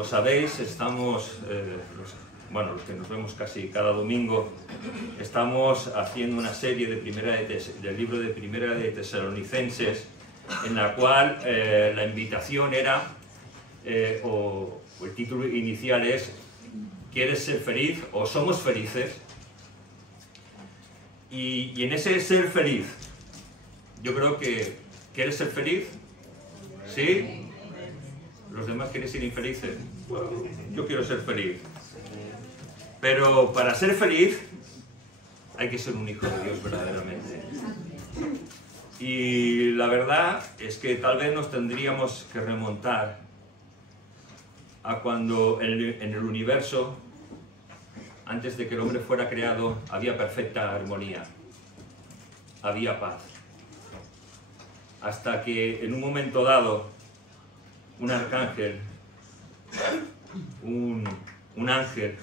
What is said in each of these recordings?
Como sabéis, estamos, los que nos vemos casi cada domingo, estamos haciendo una serie del libro de Primera de Tesalonicenses, en la cual la invitación era, o el título inicial es ¿quieres ser feliz o somos felices? Y en ese ser feliz, yo creo que ¿quieres ser feliz? ¿Sí? ¿Los demás quieren ser infelices? Bueno, yo quiero ser feliz. Pero para ser feliz hay que ser un hijo de Dios verdaderamente. Y la verdad es que tal vez nos tendríamos que remontar a cuando en el universo, antes de que el hombre fuera creado, había perfecta armonía, había paz. Hasta que en un momento dado, un arcángel, un ángel,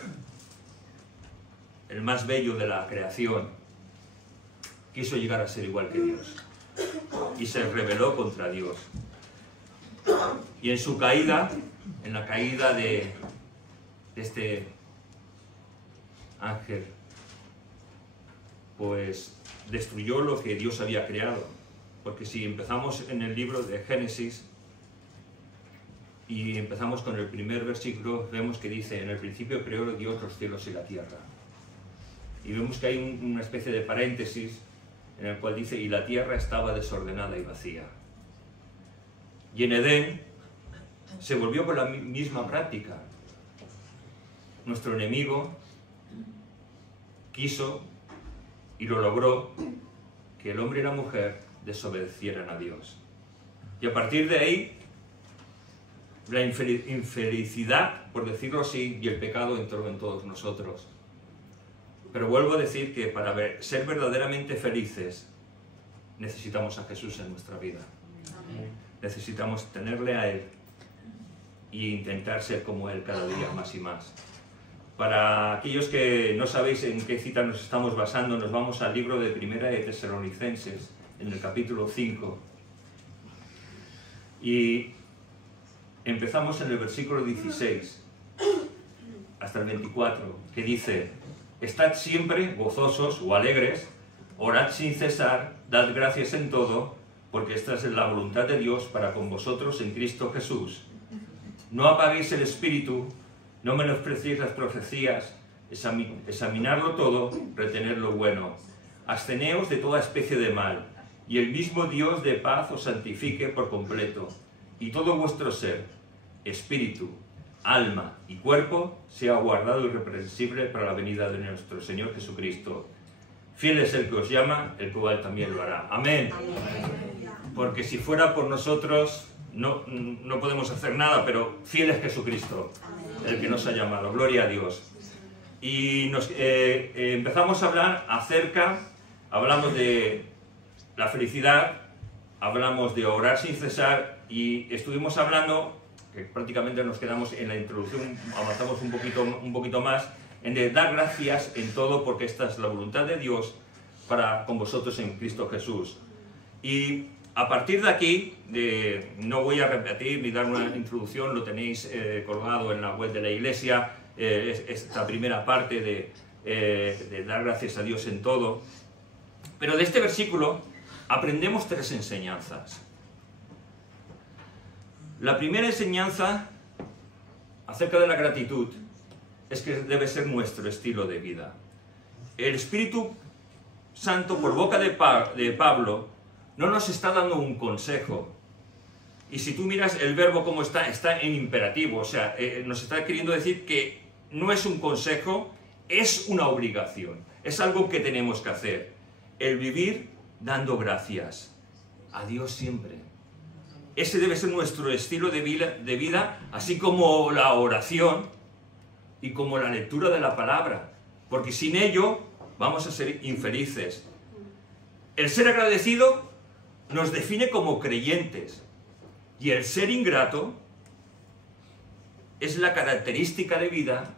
el más bello de la creación, quiso llegar a ser igual que Dios y se rebeló contra Dios. Y en su caída, en la caída de este ángel, pues destruyó lo que Dios había creado. Porque si empezamos en el libro de Génesis y empezamos con el primer versículo, vemos que dice: en el principio creó Dios los cielos y la tierra. Y vemos que hay una especie de paréntesis en el cual dice: y la tierra estaba desordenada y vacía. Y en Edén se volvió con la misma práctica. Nuestro enemigo quiso, y lo logró, que el hombre y la mujer desobedecieran a Dios. Y a partir de ahí, la infelicidad, por decirlo así, y el pecado entró en todos nosotros. Pero vuelvo a decir que para ser verdaderamente felices, necesitamos a Jesús en nuestra vida. Amén. Necesitamos tenerle a Él e intentar ser como Él cada día más y más. Para aquellos que no sabéis en qué cita nos estamos basando, nos vamos al libro de Primera de Tesalonicenses, en el capítulo 5. Y empezamos en el versículo 16 hasta el 24, que dice: estad siempre gozosos o alegres, orad sin cesar, dad gracias en todo, porque esta es la voluntad de Dios para con vosotros en Cristo Jesús. No apaguéis el espíritu, no menospreciéis las profecías, examinadlo todo, retened lo bueno. Absteneos de toda especie de mal, y el mismo Dios de paz os santifique por completo, y todo vuestro ser, espíritu, alma y cuerpo sea guardado irreprensible para la venida de nuestro Señor Jesucristo. Fiel es el que os llama, el cual también lo hará. Amén. Porque si fuera por nosotros, no podemos hacer nada, pero fiel es Jesucristo, el que nos ha llamado. Gloria a Dios. Y empezamos a hablar hablamos de la felicidad, hablamos de orar sin cesar, y estuvimos hablando, que prácticamente nos quedamos en la introducción, avanzamos un poquito más, en de dar gracias en todo, porque esta es la voluntad de Dios para con vosotros en Cristo Jesús. Y a partir de aquí, no voy a repetir ni dar una introducción, lo tenéis colgado en la web de la iglesia, esta primera parte de dar gracias a Dios en todo. Pero de este versículo aprendemos tres enseñanzas. La primera enseñanza acerca de la gratitud es que debe ser nuestro estilo de vida. El Espíritu Santo, por boca de Pablo, no nos está dando un consejo. Y si tú miras el verbo como está en imperativo, o sea, nos está queriendo decir que no es un consejo, es una obligación, es algo que tenemos que hacer. El vivir dando gracias a Dios siempre. Ese debe ser nuestro estilo de vida, así como la oración y como la lectura de la palabra, porque sin ello vamos a ser infelices. El ser agradecido nos define como creyentes, y el ser ingrato es la característica de vida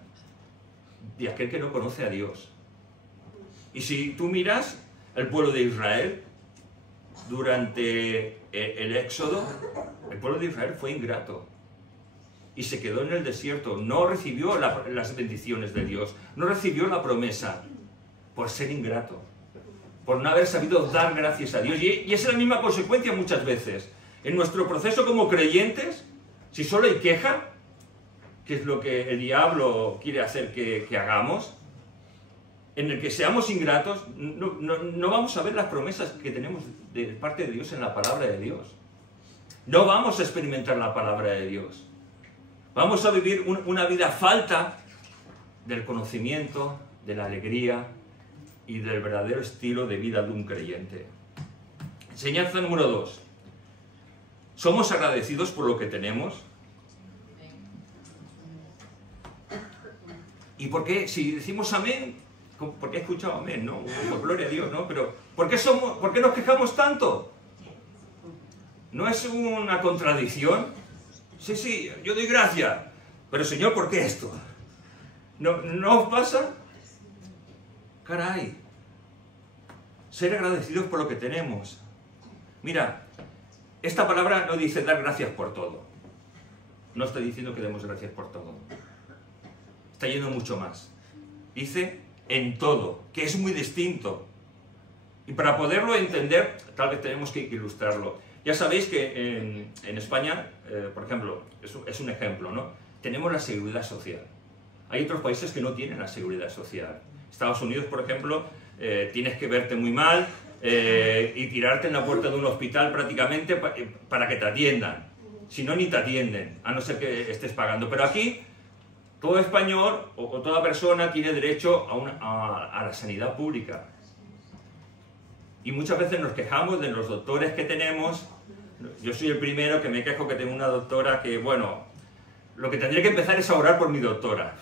de aquel que no conoce a Dios. Y si tú miras el pueblo de Israel, durante el Éxodo, el pueblo de Israel fue ingrato. y se quedó en el desierto, no recibió las bendiciones de Dios, no recibió la promesa por ser ingrato, por no haber sabido dar gracias a Dios. Y es la misma consecuencia muchas veces. En nuestro proceso como creyentes, si solo hay queja, que es lo que el diablo quiere hacer que hagamos, en el que seamos ingratos, no vamos a ver las promesas que tenemos de parte de Dios en la palabra de Dios. No vamos a experimentar la palabra de Dios. Vamos a vivir una vida falta del conocimiento, de la alegría y del verdadero estilo de vida de un creyente. Enseñanza número 2. ¿Somos agradecidos por lo que tenemos? ¿Y por qué? Si decimos amén, porque he escuchado amén, ¿no? Por gloria a Dios, ¿no? Pero ¿por qué nos quejamos tanto? ¿No es una contradicción? Sí, yo doy gracias. Pero Señor, ¿por qué esto? ¿No os pasa? Caray. Ser agradecidos por lo que tenemos. Mira, esta palabra no dice dar gracias por todo. No está diciendo que demos gracias por todo. Está yendo mucho más. Dice en todo, que es muy distinto. Y para poderlo entender, tal vez tenemos que ilustrarlo. Ya sabéis que en España, por ejemplo, es un ejemplo, ¿no? Tenemos la seguridad social. Hay otros países que no tienen la seguridad social. Estados Unidos, por ejemplo, tienes que verte muy mal y tirarte en la puerta de un hospital prácticamente para que te atiendan. Si no, ni te atienden, a no ser que estés pagando. Pero aquí, todo español o toda persona tiene derecho a la sanidad pública. Y muchas veces nos quejamos de los doctores que tenemos. Yo soy el primero que me quejo que tengo una doctora que, bueno, lo que tendría que empezar es a orar por mi doctora,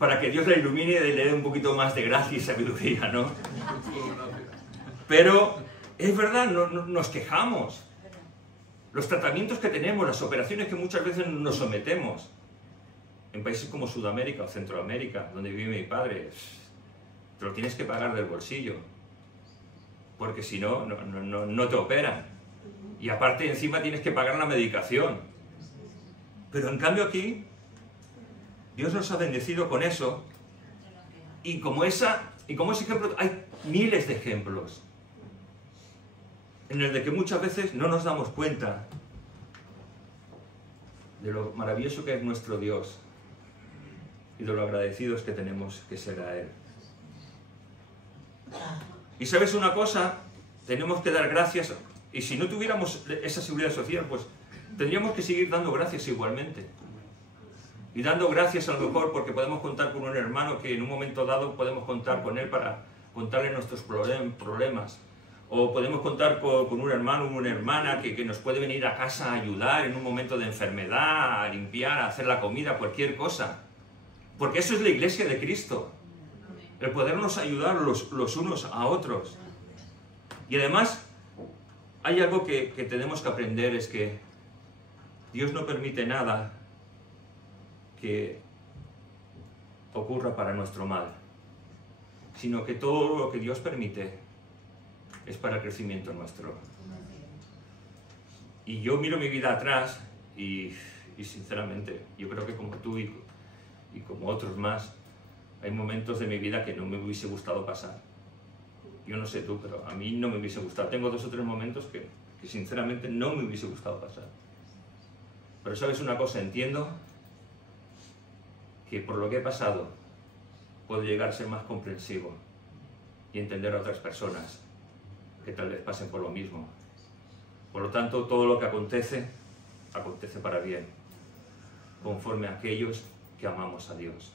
para que Dios la ilumine y le dé un poquito más de gracia y sabiduría, ¿no? Pero es verdad, nos quejamos. Los tratamientos que tenemos, las operaciones que muchas veces nos sometemos, en países como Sudamérica o Centroamérica, donde vive mi padre, te lo tienes que pagar del bolsillo, porque si no, no te operan. Y aparte, encima tienes que pagar la medicación. Pero en cambio aquí, Dios nos ha bendecido con eso, y como ese ejemplo, hay miles de ejemplos, en el de que muchas veces no nos damos cuenta de lo maravilloso que es nuestro Dios, y de lo agradecidos que tenemos que ser a Él. Y ¿sabes una cosa? Tenemos que dar gracias, y si no tuviéramos esa seguridad social, pues tendríamos que seguir dando gracias igualmente. Y dando gracias a lo mejor porque podemos contar con un hermano que en un momento dado podemos contar con él para contarle nuestros problemas. O podemos contar con un hermano o una hermana que nos puede venir a casa a ayudar en un momento de enfermedad, a limpiar, a hacer la comida, cualquier cosa. Porque eso es la iglesia de Cristo. El podernos ayudar los unos a otros. Y además, hay algo que tenemos que aprender, es que Dios no permite nada que ocurra para nuestro mal, sino que todo lo que Dios permite es para el crecimiento nuestro. Y yo miro mi vida atrás y sinceramente, yo creo que como tú y como otros más, hay momentos de mi vida que no me hubiese gustado pasar. Yo no sé tú, pero a mí no me hubiese gustado. Tengo 2 o 3 momentos que sinceramente no me hubiese gustado pasar. Pero ¿sabes una cosa? Entiendo que por lo que he pasado puedo llegar a ser más comprensivo y entender a otras personas que tal vez pasen por lo mismo. Por lo tanto, todo lo que acontece, acontece para bien, conforme a aquellos que amamos a Dios.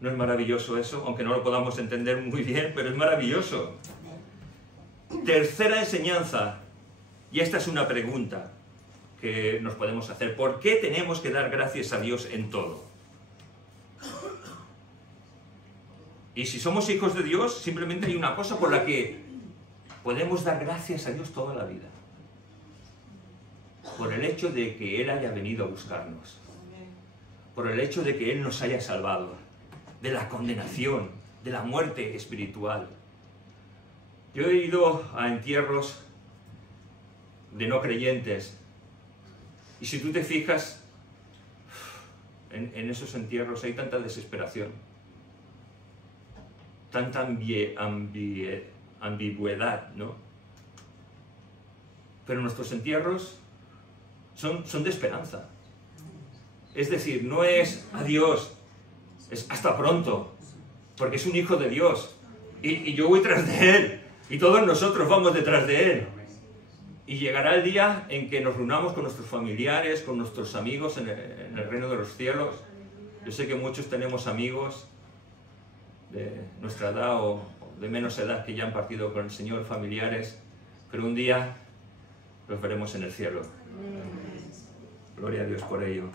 ¿No es maravilloso eso? Aunque no lo podamos entender muy bien, pero es maravilloso. Tercera enseñanza, y esta es una pregunta que nos podemos hacer. ¿Por qué tenemos que dar gracias a Dios en todo? Y si somos hijos de Dios, simplemente hay una cosa por la que podemos dar gracias a Dios toda la vida. Por el hecho de que Él haya venido a buscarnos. Por el hecho de que Él nos haya salvado de la condenación, de la muerte espiritual. Yo he ido a entierros de no creyentes, y si tú te fijas, en esos entierros hay tanta desesperación, tanta ambigüedad, ¿no? Pero nuestros entierros son de esperanza. Es decir, no es adiós, es hasta pronto, porque es un hijo de Dios, y yo voy tras de Él, y todos nosotros vamos detrás de Él. Y llegará el día en que nos reunamos con nuestros familiares, con nuestros amigos en el reino de los cielos. Yo sé que muchos tenemos amigos de nuestra edad o de menos edad que ya han partido con el Señor, familiares, pero un día los veremos en el cielo. Gloria a Dios por ello.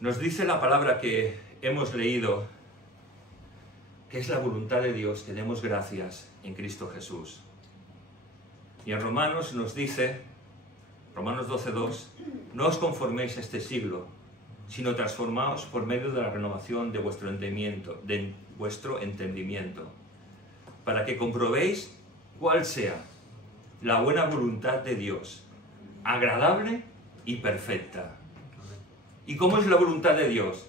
Nos dice la palabra que hemos leído, que es la voluntad de Dios, que demos gracias en Cristo Jesús. Y en Romanos nos dice, Romanos 12:2, no os conforméis a este siglo, sino transformaos por medio de la renovación de vuestro entendimiento, para que comprobéis cuál sea la buena voluntad de Dios, agradable y perfecta. ¿Y cómo es la voluntad de Dios?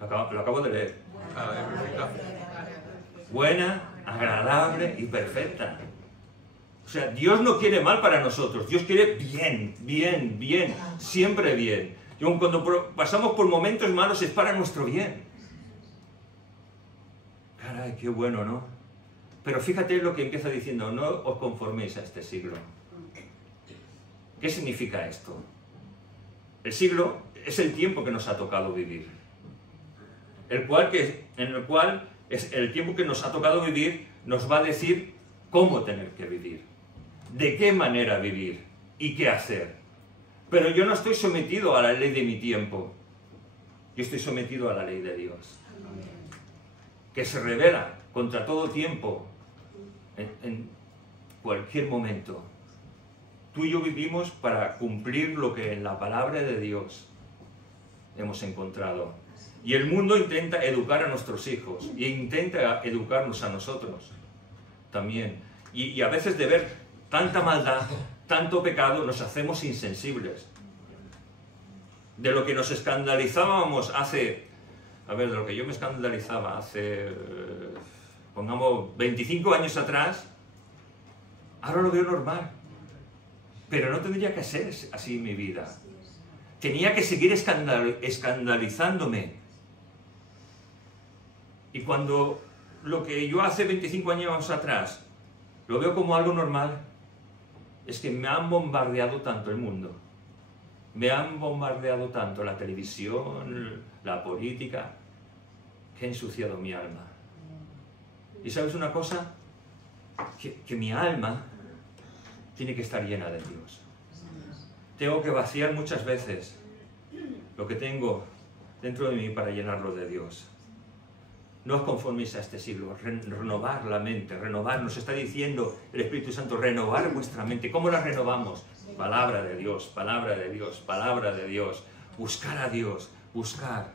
Lo acabo de leer. Buena, agradable y perfecta. O sea, Dios no quiere mal para nosotros, Dios quiere bien, bien, bien, siempre bien. Y aun cuando pasamos por momentos malos es para nuestro bien. Caray, qué bueno, ¿no? Pero fíjate lo que empieza diciendo, no os conforméis a este siglo. ¿Qué significa esto? El siglo es el tiempo que nos ha tocado vivir. En el cual es el tiempo que nos ha tocado vivir nos va a decir cómo tener que vivir, de qué manera vivir y qué hacer. Pero yo no estoy sometido a la ley de mi tiempo, yo estoy sometido a la ley de Dios, que se revela contra todo tiempo, en cualquier momento. Tú y yo vivimos para cumplir lo que en la palabra de Dios hemos encontrado. Y el mundo intenta educar a nuestros hijos e intenta educarnos a nosotros también. Y a veces de ver tanta maldad, tanto pecado, nos hacemos insensibles. De lo que nos escandalizábamos de lo que yo me escandalizaba hace, pongamos, 25 años atrás, ahora lo veo normal. Pero no tendría que ser así en mi vida. Tenía que seguir escandalizándome. Y cuando lo que yo hace 25 años atrás lo veo como algo normal, es que me han bombardeado tanto el mundo, me han bombardeado tanto la televisión, la política, que ha ensuciado mi alma. ¿Y sabes una cosa? Que mi alma tiene que estar llena de Dios. Tengo que vaciar muchas veces lo que tengo dentro de mí para llenarlo de Dios. No os conforméis a este siglo, renovar la mente, renovar, nos está diciendo el Espíritu Santo, renovar vuestra mente. ¿Cómo la renovamos? Palabra de Dios, palabra de Dios, palabra de Dios. Buscar a Dios, buscar.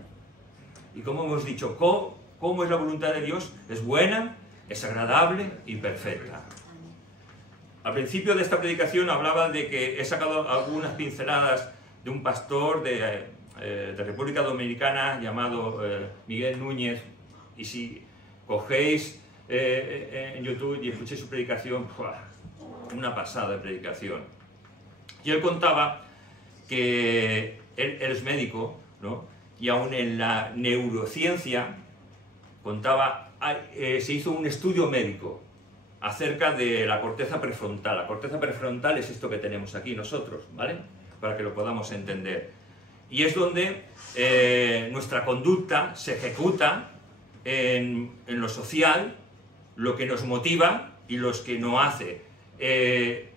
Y como hemos dicho, ¿cómo es la voluntad de Dios? Es buena, es agradable y perfecta. Al principio de esta predicación hablaba de que he sacado algunas pinceladas de un pastor de República Dominicana llamado Miguel Núñez. Y si cogéis en YouTube y escuchéis su predicación, una pasada de predicación. Y él contaba que él es médico, ¿no? Y aún en la neurociencia se hizo un estudio médico acerca de la corteza prefrontal. La corteza prefrontal es esto que tenemos aquí nosotros, ¿vale? Para que lo podamos entender. Y es donde nuestra conducta se ejecuta en lo social, lo que nos motiva y los que no hace.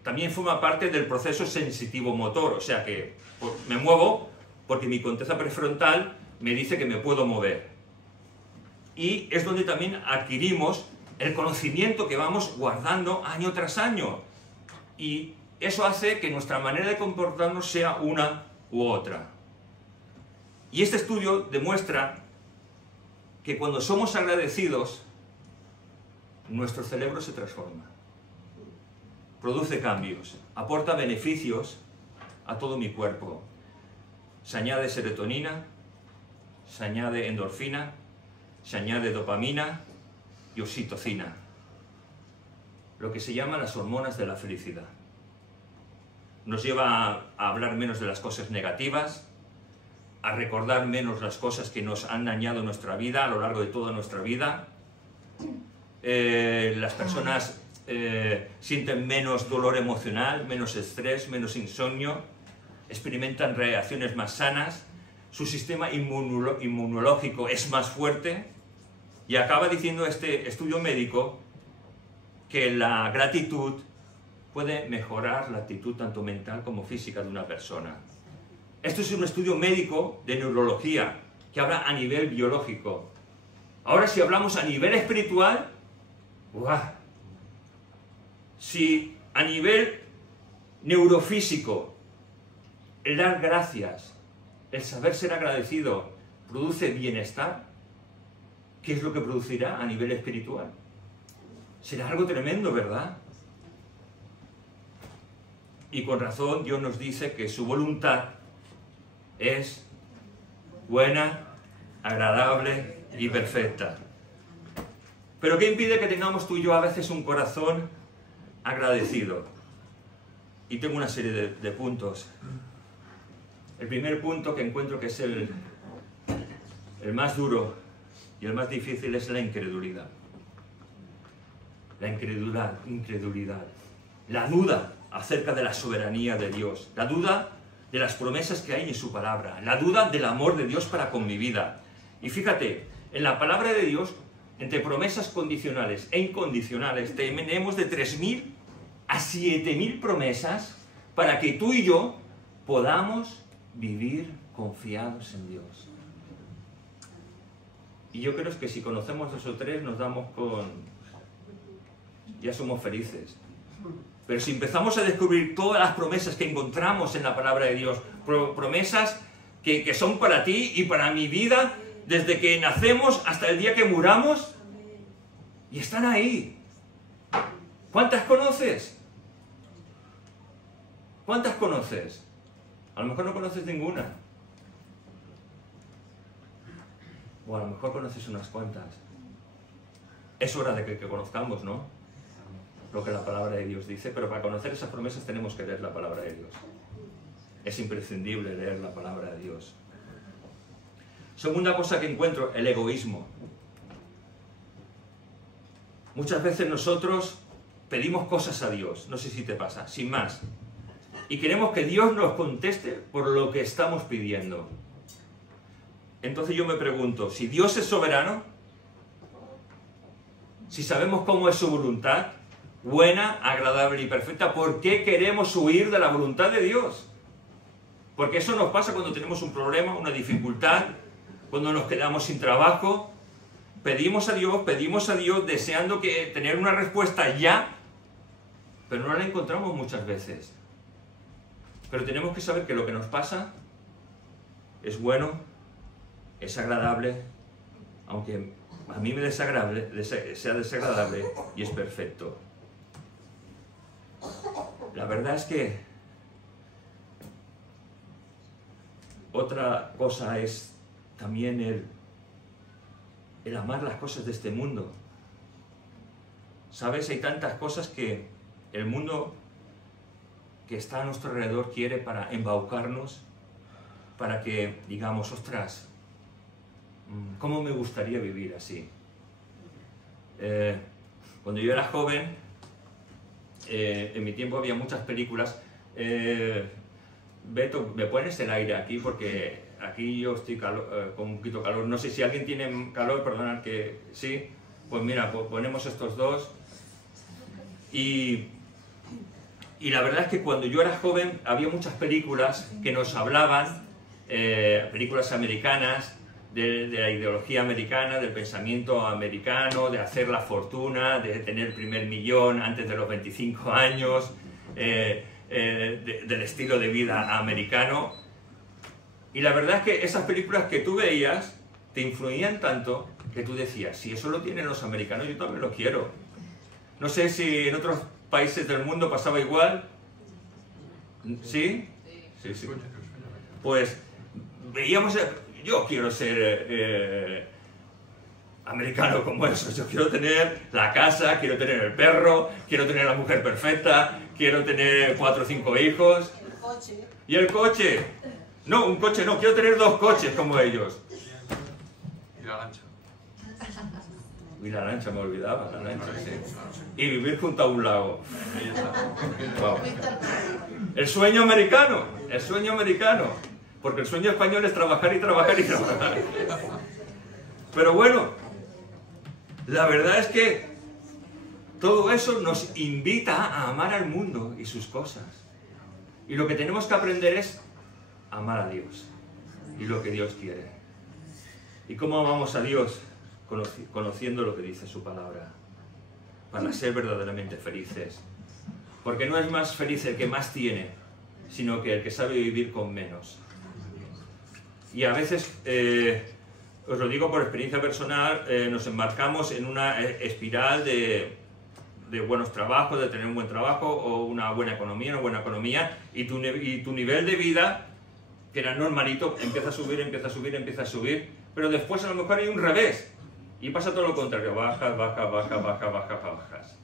También forma parte del proceso sensitivo-motor, o sea que me muevo porque mi corteza prefrontal me dice que me puedo mover. Y es donde también adquirimos el conocimiento que vamos guardando año tras año. Y eso hace que nuestra manera de comportarnos sea una u otra. Y este estudio demuestra que cuando somos agradecidos, nuestro cerebro se transforma, produce cambios, aporta beneficios a todo mi cuerpo. Se añade serotonina, se añade endorfina, se añade dopamina y oxitocina, lo que se llama las hormonas de la felicidad. Nos lleva a hablar menos de las cosas negativas, a recordar menos las cosas que nos han dañado nuestra vida a lo largo de toda nuestra vida. Las personas sienten menos dolor emocional, menos estrés, menos insomnio, experimentan reacciones más sanas, su sistema inmunológico es más fuerte, y acaba diciendo este estudio médico que la gratitud puede mejorar la actitud tanto mental como física de una persona. Esto es un estudio médico de neurología que habla a nivel biológico. Ahora, si hablamos a nivel espiritual, ¡guau! Si a nivel neurofísico el dar gracias, el saber ser agradecido produce bienestar, ¿qué es lo que producirá a nivel espiritual? Será algo tremendo, ¿verdad? Y con razón Dios nos dice que su voluntad es buena, agradable y perfecta. Pero ¿qué impide que tengamos tú y yo a veces un corazón agradecido? Y tengo una serie de puntos. El primer punto que encuentro que es el más duro y el más difícil es la incredulidad. La incredulidad. La duda acerca de la soberanía de Dios. La duda de las promesas que hay en su palabra. La duda del amor de Dios para con mi vida. Y fíjate, en la palabra de Dios, entre promesas condicionales e incondicionales, tenemos de 3.000 a 7.000 promesas para que tú y yo podamos vivir confiados en Dios. Y yo creo que si conocemos 2 o 3 nos damos con... ya somos felices. Pero si empezamos a descubrir todas las promesas que encontramos en la palabra de Dios, promesas que son para ti y para mi vida, desde que nacemos hasta el día que muramos, y están ahí. ¿Cuántas conoces? ¿Cuántas conoces? A lo mejor no conoces ninguna. O a lo mejor conoces unas cuantas. Es hora de que conozcamos, ¿no? Lo que la palabra de Dios dice, pero para conocer esas promesas tenemos que leer la palabra de Dios. Es imprescindible leer la palabra de Dios. Segunda cosa que encuentro, el egoísmo. Muchas veces nosotros pedimos cosas a Dios, no sé si te pasa, sin más, y queremos que Dios nos conteste por lo que estamos pidiendo. Entonces yo me pregunto, si Dios es soberano, si sabemos cómo es su voluntad, buena, agradable y perfecta, ¿por qué queremos huir de la voluntad de Dios? Porque eso nos pasa cuando tenemos un problema, una dificultad, cuando nos quedamos sin trabajo. Pedimos a Dios deseando tener una respuesta ya, pero no la encontramos muchas veces. Pero tenemos que saber que lo que nos pasa es bueno, es agradable, aunque a mí sea desagradable, y es perfecto. La verdad es que otra cosa es también el amar las cosas de este mundo. ¿Sabes? Hay tantas cosas que el mundo que está a nuestro alrededor quiere para embaucarnos, para que digamos, ostras, ¿cómo me gustaría vivir así? Cuando yo era joven, en mi tiempo había muchas películas. Beto, ¿me pones el aire aquí? Porque aquí yo estoy con un poquito calor. No sé si alguien tiene calor, perdonad que sí. Pues mira, ponemos estos dos. Y la verdad es que cuando yo era joven había muchas películas que nos hablaban, películas americanas, de la ideología americana, del pensamiento americano, de hacer la fortuna, de tener el primer millón antes de los 25 años, del estilo de vida americano. Y la verdad es que esas películas que tú veías te influían tanto que tú decías, si eso lo tienen los americanos, yo también lo quiero. No sé si en otros países del mundo pasaba igual. ¿Sí? Sí, sí. Pues veíamos, yo quiero ser americano como eso, yo quiero tener la casa, quiero tener el perro, quiero tener la mujer perfecta, quiero tener 4 o 5 hijos. El coche. ¿Y el coche? No, un coche no, quiero tener 2 coches como ellos. Y la lancha. Y la lancha, me olvidaba, la lancha, sí. Y vivir junto a un lago. Wow. El sueño americano, el sueño americano. Porque el sueño español es trabajar y trabajar y trabajar. Pero bueno, la verdad es que todo eso nos invita a amar al mundo y sus cosas. Y lo que tenemos que aprender es amar a Dios y lo que Dios quiere. ¿Y cómo amamos a Dios? Conociendo lo que dice su palabra, para ser verdaderamente felices. Porque no es más feliz el que más tiene, sino que el que sabe vivir con menos. Y a veces, os lo digo por experiencia personal, nos embarcamos en una espiral de buenos trabajos, de tener un buen trabajo o una buena economía, y tu nivel de vida, que era normalito, empieza a subir, empieza a subir, empieza a subir, pero después a lo mejor hay un revés. Y pasa todo lo contrario, bajas, bajas, bajas, bajas, bajas, bajas.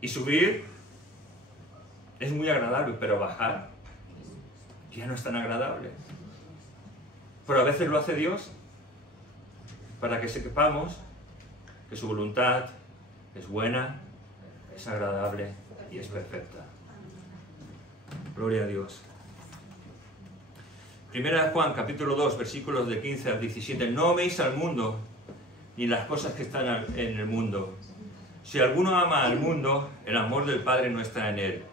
Y subir es muy agradable, pero bajar ya no es tan agradable. Pero a veces lo hace Dios para que sepamos que su voluntad es buena, es agradable y es perfecta. Gloria a Dios. Primera de Juan, capítulo 2, versículos de 15 al 17. No améis al mundo, ni las cosas que están en el mundo. Si alguno ama al mundo, el amor del Padre no está en él.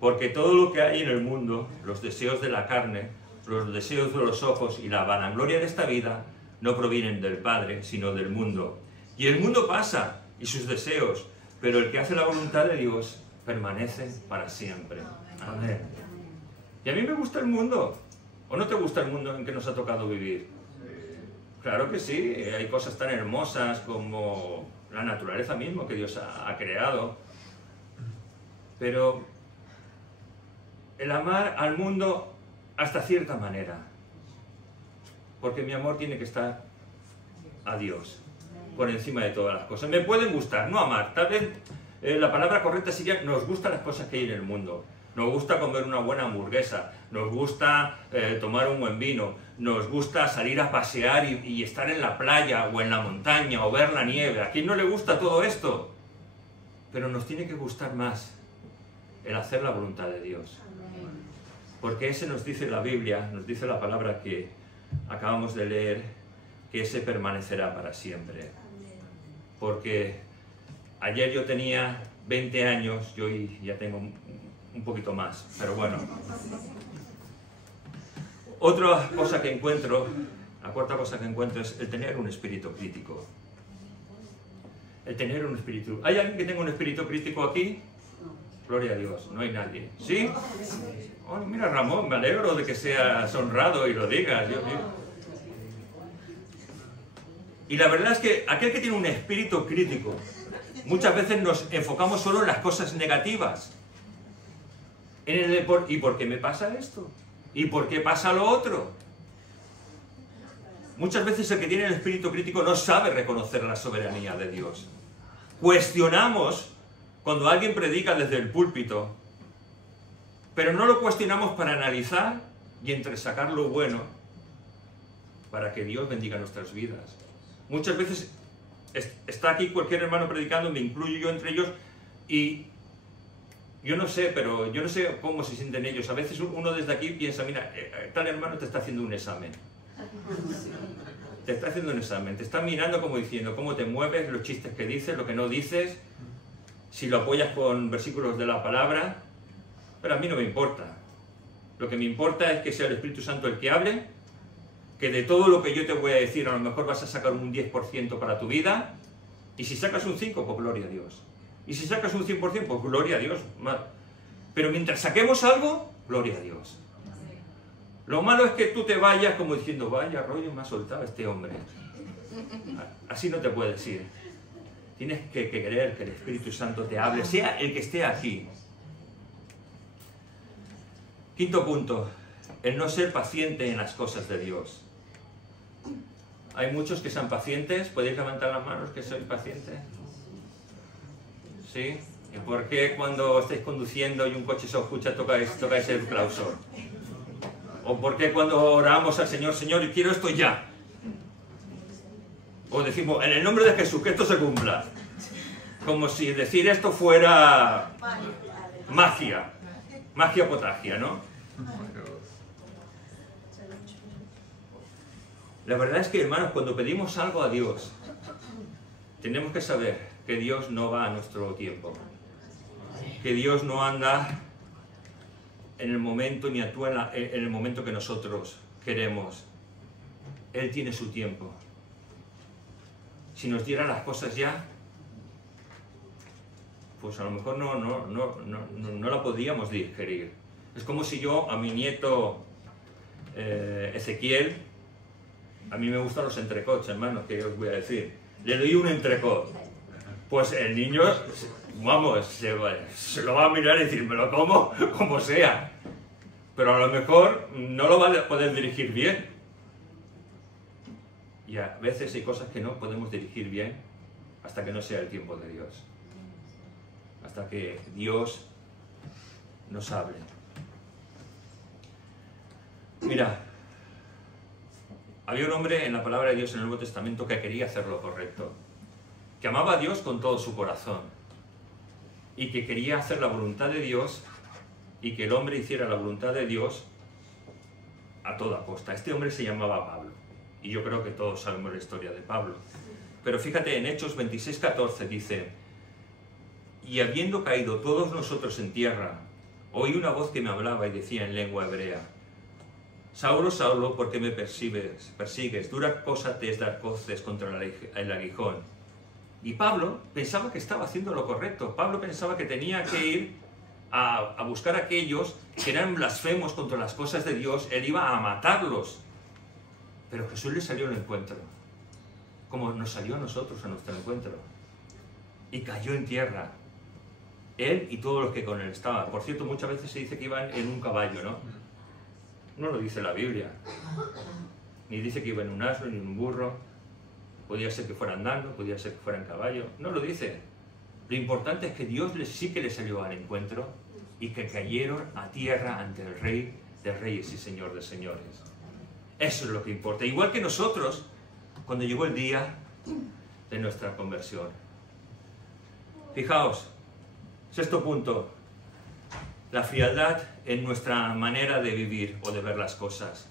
Porque todo lo que hay en el mundo, los deseos de la carne, los deseos de los ojos y la vanagloria de esta vida, no provienen del Padre, sino del mundo. Y el mundo pasa, y sus deseos, pero el que hace la voluntad de Dios permanece para siempre. Amén. Y a mí me gusta el mundo. ¿O no te gusta el mundo en que nos ha tocado vivir? Claro que sí, hay cosas tan hermosas como la naturaleza mismo que Dios ha creado. Pero el amar al mundo hasta cierta manera. Porque mi amor tiene que estar a Dios, por encima de todas las cosas. Me pueden gustar, no amar. Tal vez la palabra correcta sería nos gustan las cosas que hay en el mundo. Nos gusta comer una buena hamburguesa, nos gusta tomar un buen vino, nos gusta salir a pasear y estar en la playa o en la montaña o ver la nieve. ¿A quién no le gusta todo esto? Pero nos tiene que gustar más el hacer la voluntad de Dios. Porque ese nos dice la Biblia, nos dice la palabra que acabamos de leer, que ese permanecerá para siempre. Porque ayer yo tenía 20 años, yo hoy ya tengo un poquito más, pero bueno. Otra cosa que encuentro, la cuarta cosa que encuentro es el tener un espíritu crítico. El tener un espíritu... ¿Hay alguien que tenga un espíritu crítico aquí? Gloria a Dios, no hay nadie. ¿Sí? Oh, mira, Ramón, me alegro de que seas honrado y lo digas. Dios mío. Y la verdad es que aquel que tiene un espíritu crítico, muchas veces nos enfocamos solo en las cosas negativas. ¿Y por qué me pasa esto? ¿Y por qué pasa lo otro? Muchas veces el que tiene el espíritu crítico no sabe reconocer la soberanía de Dios. Cuestionamos cuando alguien predica desde el púlpito, pero no lo cuestionamos para analizar y entresacar lo bueno para que Dios bendiga nuestras vidas. Muchas veces está aquí cualquier hermano predicando, me incluyo yo entre ellos, y yo no sé, pero yo no sé cómo se sienten ellos. A veces uno desde aquí piensa, mira, tal hermano te está haciendo un examen. Te está haciendo un examen, te está mirando como diciendo cómo te mueves, los chistes que dices, lo que no dices, si lo apoyas con versículos de la palabra, pero a mí no me importa. Lo que me importa es que sea el Espíritu Santo el que hable, que de todo lo que yo te voy a decir a lo mejor vas a sacar un 10% para tu vida, y si sacas un 5%, pues gloria a Dios. Y si sacas un 100%, pues gloria a Dios. Pero mientras saquemos algo, gloria a Dios. Lo malo es que tú te vayas como diciendo, vaya rollo me ha soltado este hombre. Así no te puedes ir. Tienes que querer que el Espíritu Santo te hable, sea el que esté aquí. Quinto punto, el no ser paciente en las cosas de Dios. Hay muchos que son pacientes. ¿Podéis levantar las manos que sois pacientes? ¿Sí? ¿Y por qué cuando estáis conduciendo y un coche se os escucha tocáis el clausor? ¿O por qué cuando oramos al Señor, Señor, y quiero esto ya? O decimos, en el nombre de Jesús, que esto se cumpla. Como si decir esto fuera magia. Magia potagia, ¿no? La verdad es que, hermanos, cuando pedimos algo a Dios, tenemos que saber que Dios no va a nuestro tiempo. Que Dios no anda en el momento ni actúa en el momento que nosotros queremos. Él tiene su tiempo. Si nos diera las cosas ya, pues a lo mejor no la podríamos digerir. Es como si yo a mi nieto Ezequiel, a mí me gustan los entrecots, hermano, que os voy a decir. Le doy un entrecot. Pues el niño, vamos, se lo va a mirar y decir, me lo como como sea. Pero a lo mejor no lo va a poder dirigir bien. Y a veces hay cosas que no podemos dirigir bien hasta que no sea el tiempo de Dios. Hasta que Dios nos hable. Mira, había un hombre en la palabra de Dios en el Nuevo Testamento que quería hacer lo correcto, que amaba a Dios con todo su corazón y que quería hacer la voluntad de Dios y que el hombre hiciera la voluntad de Dios a toda costa. Este hombre se llamaba Pablo y yo creo que todos sabemos la historia de Pablo. Pero fíjate, en Hechos 26:14 dice: y habiendo caído todos nosotros en tierra, oí una voz que me hablaba y decía en lengua hebrea: Saulo, Saulo, ¿por qué me persigues? Dura cosa te es dar coces contra el aguijón. Y Pablo pensaba que estaba haciendo lo correcto. Pablo pensaba que tenía que ir a buscar a aquellos que eran blasfemos contra las cosas de Dios. Él iba a matarlos. Pero Jesús le salió al encuentro, como nos salió a nosotros a nuestro encuentro. Y cayó en tierra. Él y todos los que con él estaban. Por cierto, muchas veces se dice que iban en un caballo, ¿no? No lo dice la Biblia. Ni dice que iba en un asno ni en un burro. Podía ser que fuera andando, podía ser que fuera en caballo. No lo dice. Lo importante es que Dios sí que les salió al encuentro y que cayeron a tierra ante el Rey de Reyes y Señor de Señores. Eso es lo que importa. Igual que nosotros, cuando llegó el día de nuestra conversión. Fijaos, sexto punto. La frialdad en nuestra manera de vivir o de ver las cosas.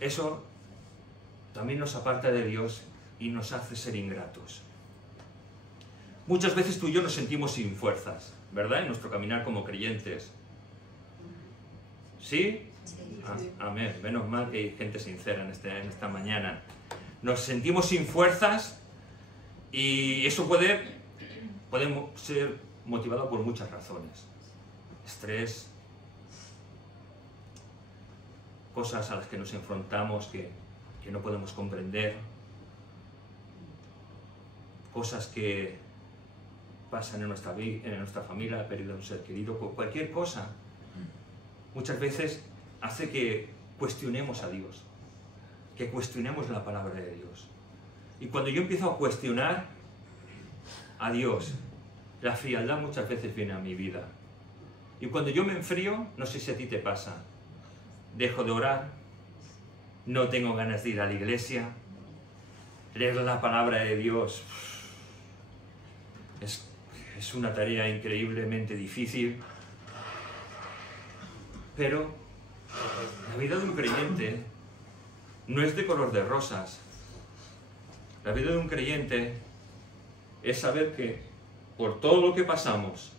Eso también nos aparta de Dios y nos hace ser ingratos. Muchas veces tú y yo nos sentimos sin fuerzas, ¿verdad? En nuestro caminar como creyentes. ¿Sí? Amén. Menos mal que hay gente sincera en esta mañana. Nos sentimos sin fuerzas y eso puede ser motivado por muchas razones. Estrés, cosas a las que nos enfrentamos que no podemos comprender, cosas que pasan en nuestra familia, pérdida de un ser querido, cualquier cosa, muchas veces hace que cuestionemos a Dios, que cuestionemos la palabra de Dios. Y cuando yo empiezo a cuestionar a Dios, la frialdad muchas veces viene a mi vida. Y cuando yo me enfrío, no sé si a ti te pasa, dejo de orar, no tengo ganas de ir a la iglesia, leer la palabra de Dios es una tarea increíblemente difícil, pero la vida de un creyente no es de color de rosas. La vida de un creyente es saber que por todo lo que pasamos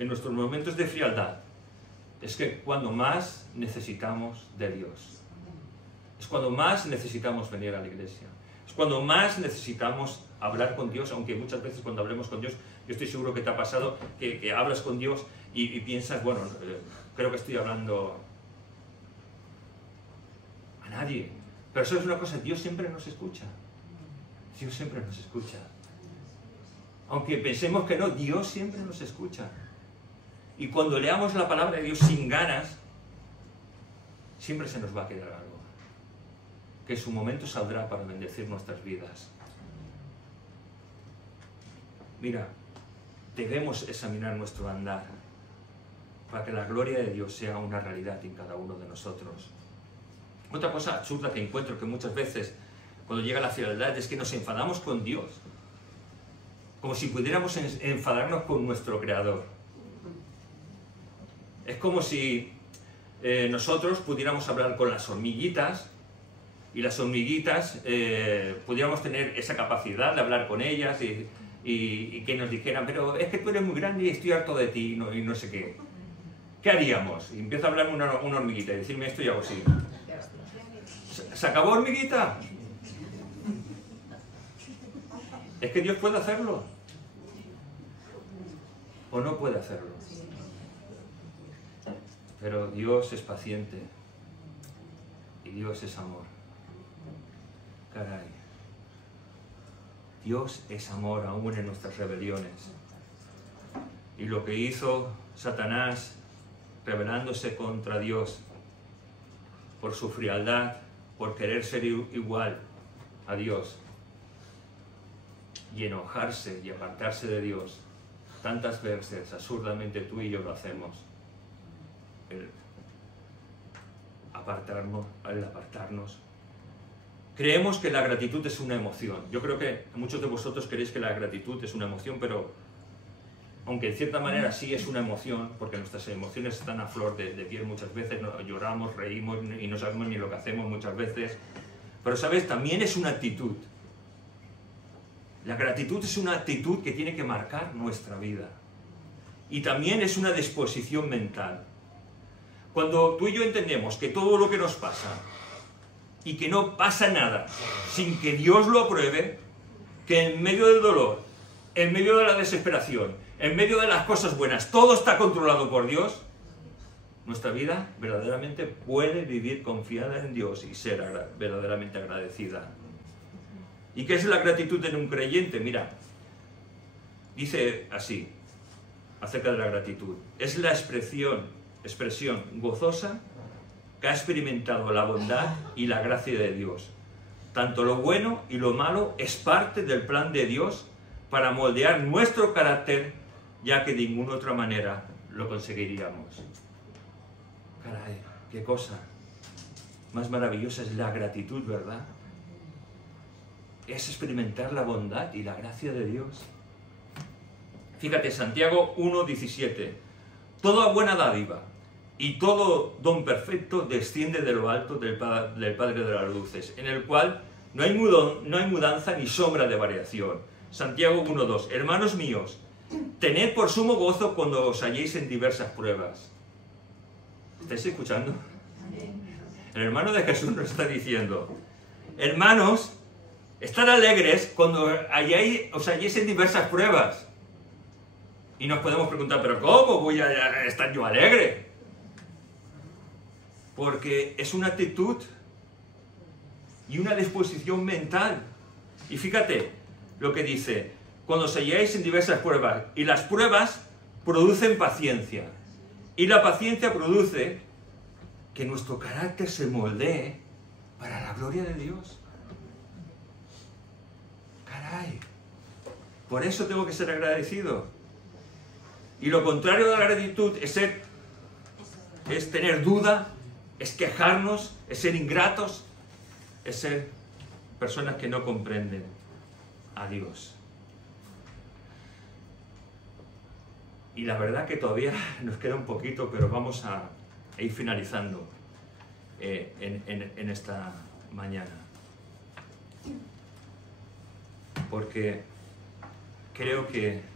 en nuestros momentos de frialdad, es que cuando más necesitamos de Dios. Es cuando más necesitamos venir a la iglesia. Es cuando más necesitamos hablar con Dios, aunque muchas veces cuando hablemos con Dios, yo estoy seguro que te ha pasado que hablas con Dios y piensas, bueno, creo que estoy hablando a nadie. Pero eso es una cosa, Dios siempre nos escucha. Dios siempre nos escucha. Aunque pensemos que no, Dios siempre nos escucha. Y cuando leamos la palabra de Dios sin ganas, siempre se nos va a quedar algo, que en su momento saldrá para bendecir nuestras vidas. Mira, debemos examinar nuestro andar para que la gloria de Dios sea una realidad en cada uno de nosotros. Otra cosa absurda que encuentro que muchas veces cuando llega la frialdad es que nos enfadamos con Dios, como si pudiéramos enfadarnos con nuestro Creador. Es como si nosotros pudiéramos hablar con las hormiguitas y las hormiguitas pudiéramos tener esa capacidad de hablar con ellas y que nos dijeran, pero es que tú eres muy grande y estoy harto de ti y no sé qué. ¿Qué haríamos? Y empieza a hablar una hormiguita y decirme esto y hago así. ¿Se acabó, hormiguita? ¿Es que Dios puede hacerlo? ¿O no puede hacerlo? Pero Dios es paciente y Dios es amor. Caray. Dios es amor aún en nuestras rebeliones. Y lo que hizo Satanás rebelándose contra Dios por su frialdad, por querer ser igual a Dios y enojarse y apartarse de Dios, tantas veces absurdamente tú y yo lo hacemos. El apartarnos. Creemos que la gratitud es una emoción. Yo creo que muchos de vosotros creéis que la gratitud es una emoción, pero aunque en cierta manera sí es una emoción, porque nuestras emociones están a flor de piel muchas veces, lloramos, reímos y no sabemos ni lo que hacemos muchas veces, pero sabes, también es una actitud. La gratitud es una actitud que tiene que marcar nuestra vida. Y también es una disposición mental. Cuando tú y yo entendemos que todo lo que nos pasa y que no pasa nada sin que Dios lo apruebe, que en medio del dolor, en medio de la desesperación, en medio de las cosas buenas, todo está controlado por Dios, nuestra vida verdaderamente puede vivir confiada en Dios y ser verdaderamente agradecida. ¿Y qué es la gratitud en un creyente? Mira, dice así, acerca de la gratitud. Es la expresión gozosa que ha experimentado la bondad y la gracia de Dios. Tanto lo bueno y lo malo es parte del plan de Dios para moldear nuestro carácter, ya que de ninguna otra manera lo conseguiríamos. Caray, qué cosa más maravillosa es la gratitud, ¿verdad? Es experimentar la bondad y la gracia de Dios. Fíjate, Santiago 1:17. Toda buena dádiva y todo don perfecto desciende de lo alto del Padre de las luces, en el cual no hay mudanza ni sombra de variación. Santiago 1:2. Hermanos míos, tened por sumo gozo cuando os halléis en diversas pruebas. ¿Estáis escuchando? El hermano de Jesús nos está diciendo, hermanos, estad alegres cuando os halléis en diversas pruebas. Y nos podemos preguntar, ¿pero cómo voy a estar yo alegre? Porque es una actitud y una disposición mental. Y fíjate lo que dice, cuando os halléis en diversas pruebas, y las pruebas producen paciencia. Y la paciencia produce que nuestro carácter se moldee para la gloria de Dios. Caray, por eso tengo que ser agradecido. Y lo contrario de la gratitud es tener duda, es quejarnos, es ser ingratos, es ser personas que no comprenden a Dios. Y la verdad que todavía nos queda un poquito, pero vamos a ir finalizando en esta mañana. Porque creo que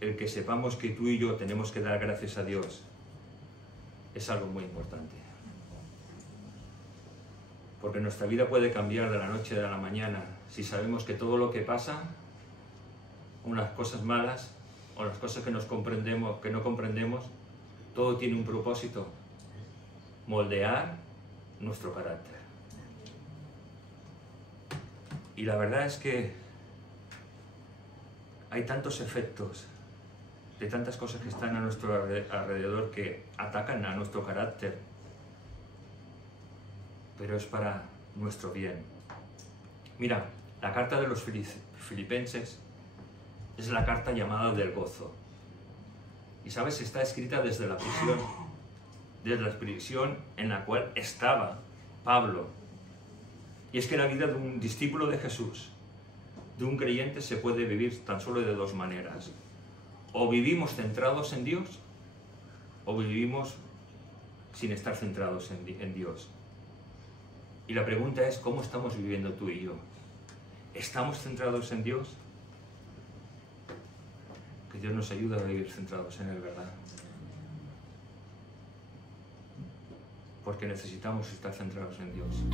el que sepamos que tú y yo tenemos que dar gracias a Dios es algo muy importante. Porque nuestra vida puede cambiar de la noche a la mañana si sabemos que todo lo que pasa, unas cosas malas o las cosas que no comprendemos, todo tiene un propósito: moldear nuestro carácter. Y la verdad es que hay tantos efectos de tantas cosas que están a nuestro alrededor que atacan a nuestro carácter, pero es para nuestro bien. Mira, la carta de los Filipenses es la carta llamada del gozo. Y sabes, está escrita desde la prisión en la cual estaba Pablo. Y es que la vida de un discípulo de Jesús, de un creyente, se puede vivir tan solo de dos maneras. O vivimos centrados en Dios, o vivimos sin estar centrados en Dios. Y la pregunta es, ¿cómo estamos viviendo tú y yo? ¿Estamos centrados en Dios? Que Dios nos ayude a vivir centrados en Él, ¿verdad? Porque necesitamos estar centrados en Dios.